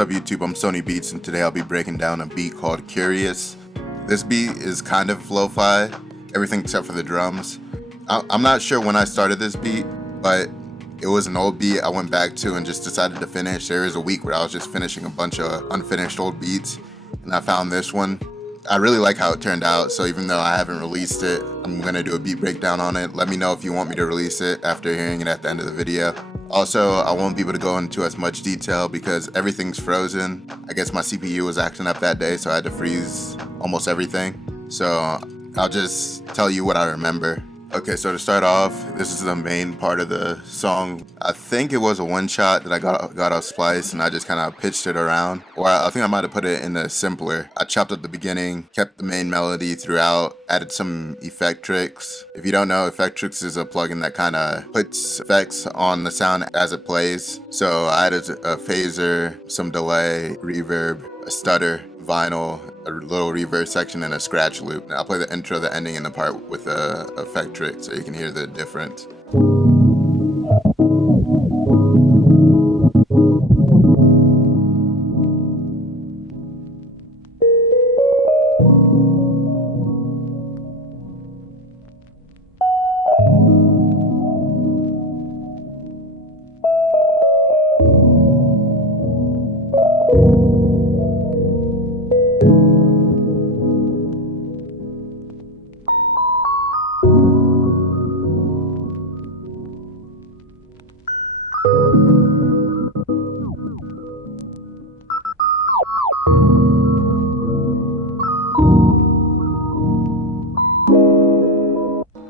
up YouTube, I'm Soniibeatz, and today I'll be breaking down a beat called Curious. This beat is kind of lo-fi, everything except for the drums. I'm not sure when I started this beat, but it was an old beat I went back to and just decided to finish. There was a week where I was just finishing a bunch of unfinished old beats, and I found this one. I really like how it turned out, so even though I haven't released it, I'm going to do a beat breakdown on it. Let me know if you want me to release it after hearing it at the end of the video. Also, I won't be able to go into as much detail because everything's frozen. I guess my CPU was acting up that day, so I had to freeze almost everything. So I'll just tell you what I remember. Okay, so to start off, this is the main part of the song. I think it was a one shot that I got off Splice, and I just kind of pitched it around. Or I think I might have put it in the simpler. I chopped up the beginning, kept the main melody throughout, added some effect tricks. If you don't know, effect tricks is a plugin that kind of puts effects on the sound as it plays. So I added a phaser, some delay, reverb, a stutter, vinyl, a little reverb section, and a scratch loop. And I'll play the intro, the ending, and the part with the effect trick so you can hear the difference.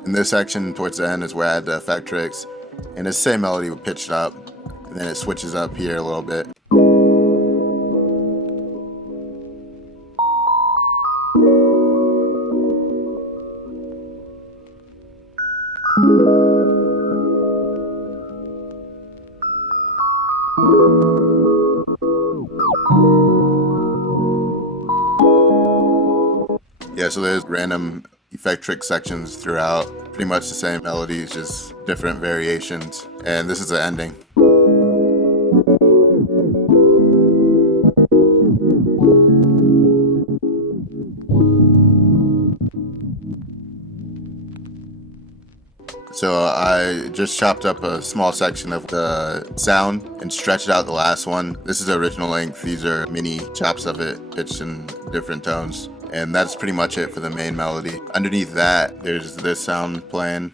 In this section towards the end is where I had the effect tricks, and it's the same melody with pitched up, and then it switches up here a little bit. Yeah, so there's random effect trick sections throughout, pretty much the same melodies, just different variations. And this is the ending. So I just chopped up a small section of the sound and stretched out the last one. This is the original length. These are mini chops of it, pitched in different tones. And that's pretty much it for the main melody. Underneath that, there's this sound playing.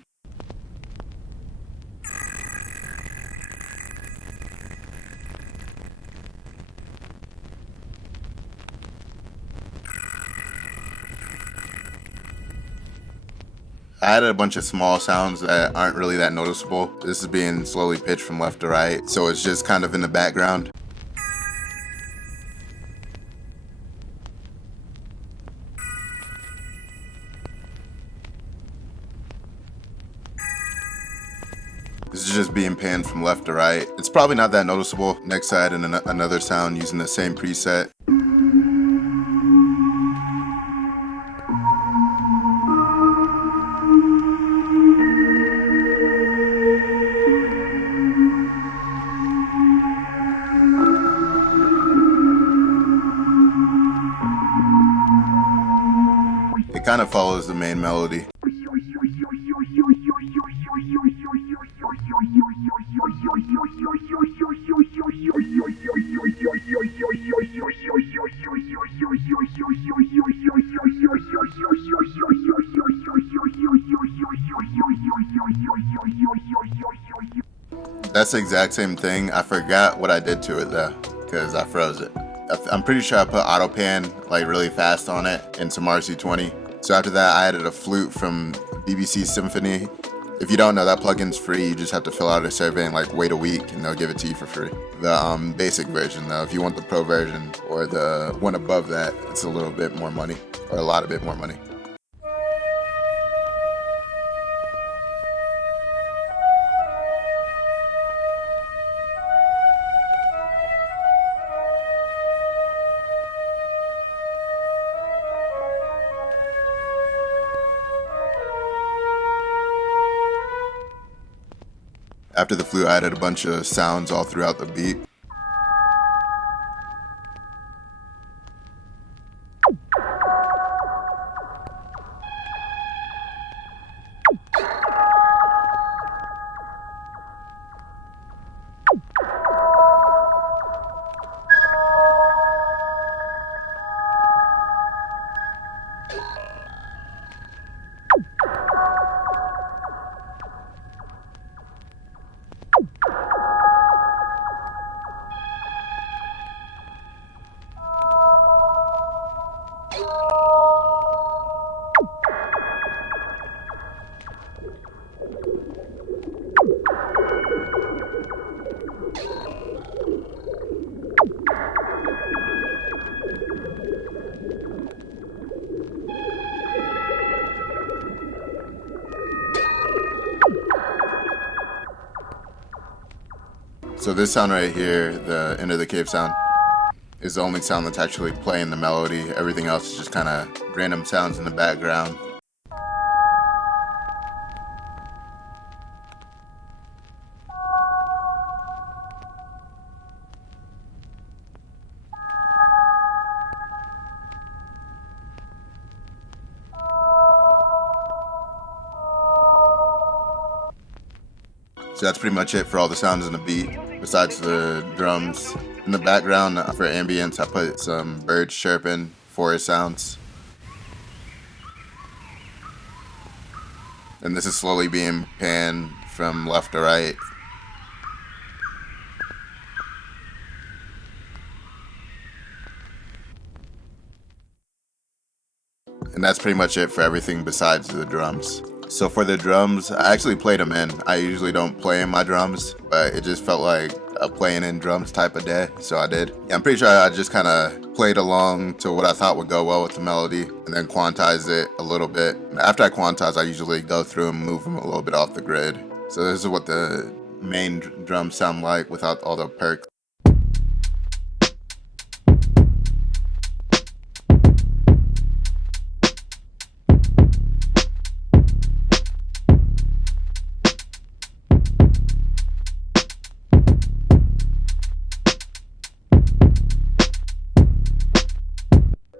I added a bunch of small sounds that aren't really that noticeable. This is being slowly pitched from left to right, so it's just kind of in the background. This is just being panned from left to right. It's probably not that noticeable. Next I added another sound using the same preset. It kind of follows the main melody. That's the exact same thing. I forgot what I did to it though, because I froze it. I'm pretty sure I put auto pan like really fast on it in some RC20. So after that, I added a flute from BBC Symphony. If you don't know, that plugin's free. You just have to fill out a survey and like wait a week and they'll give it to you for free. The basic version though, if you want the pro version or the one above that, it's a little bit more money, or a lot of bit more money. After the flute, I added a bunch of sounds all throughout the beat. So this sound right here, the end of the cave sound, is the only sound that's actually playing the melody. Everything else is just kind of random sounds in the background. So that's pretty much it for all the sounds in the beat, besides the drums. In the background, for ambience, I put some birds chirping, forest sounds. And this is slowly being panned from left to right. And that's pretty much it for everything besides the drums. So for the drums, I actually played them in. I usually don't play in my drums, but it just felt like a playing in drums type of day, so I did. Yeah, I'm pretty sure I just kind of played along to what I thought would go well with the melody, and then quantized it a little bit. After I quantize, I usually go through and move them a little bit off the grid. So this is what the main drums sound like without all the perks.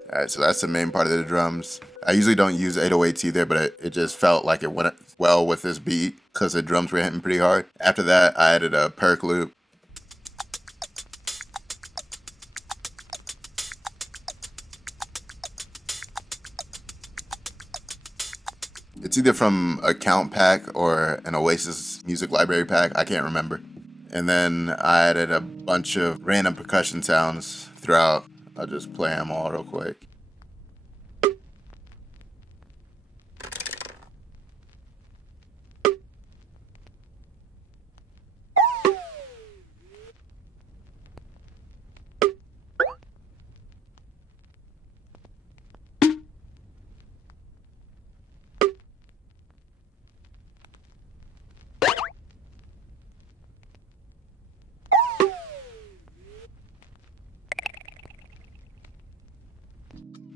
Alright, so that's the main part of the drums. I usually don't use 808s either, but it just felt like it went well with this beat because the drums were hitting pretty hard. After that, I added a perk loop. It's either from a count pack or an Oasis music library pack, I can't remember. And then I added a bunch of random percussion sounds throughout. I'll just play them all real quick.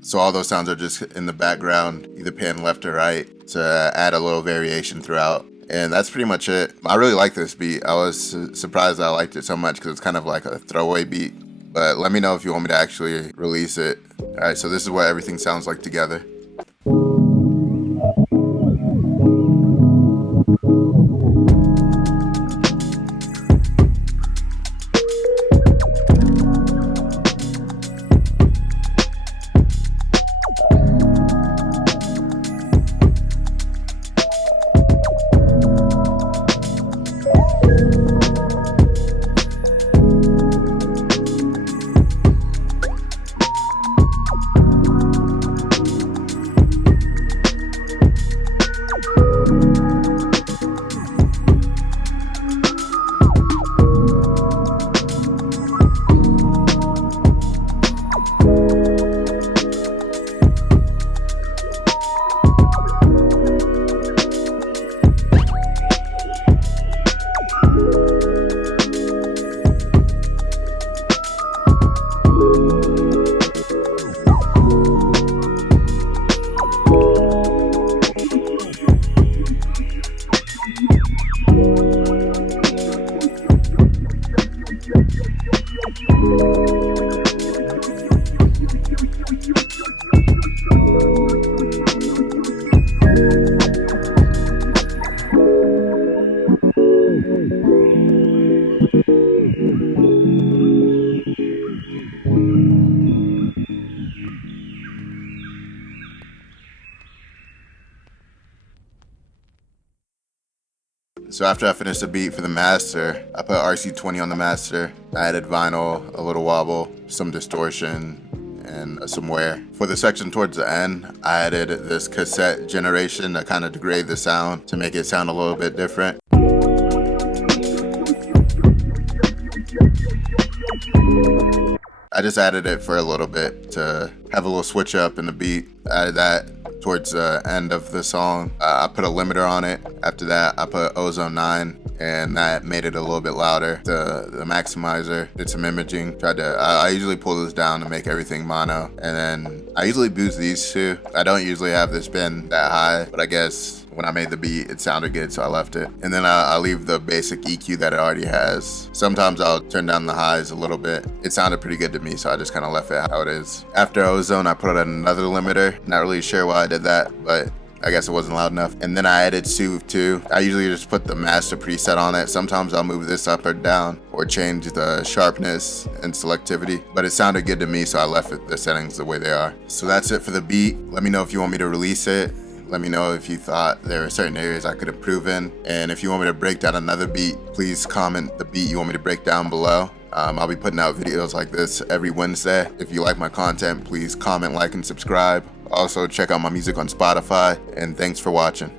So all those sounds are just in the background, either pan left or right, to add a little variation throughout. And that's pretty much it. I really like this beat. I was surprised I liked it so much because it's kind of like a throwaway beat. But let me know if you want me to actually release it. Alright, so this is what everything sounds like together. So after I finished the beat for the master, I put RC20 on the master. I added vinyl, a little wobble, some distortion, and some wear. For the section towards the end, I added this cassette generation to kind of degrade the sound to make it sound a little bit different. I just added it for a little bit to have a little switch up in the beat. I added that towards the end of the song. I put a limiter on it. After that, I put Ozone 9, and that made it a little bit louder. The maximizer did some imaging. I usually pull this down to make everything mono, and then I usually boost these two. I don't usually have this bend that high, but I guess when I made the beat, it sounded good, so I left it. And then I leave the basic EQ that it already has. Sometimes I'll turn down the highs a little bit. It sounded pretty good to me, so I just kind of left it how it is. After Ozone, I put on another limiter. Not really sure why I did that, but I guess it wasn't loud enough. And then I added Soothe too. I usually just put the master preset on it. Sometimes I'll move this up or down or change the sharpness and selectivity, but it sounded good to me, so I left the settings the way they are. So that's it for the beat. Let me know if you want me to release it. Let me know if you thought there were certain areas I could improve in. And if you want me to break down another beat, please comment the beat you want me to break down below. I'll be putting out videos like this every Wednesday. If you like my content, please comment, like, and subscribe. Also, check out my music on Spotify, and thanks for watching.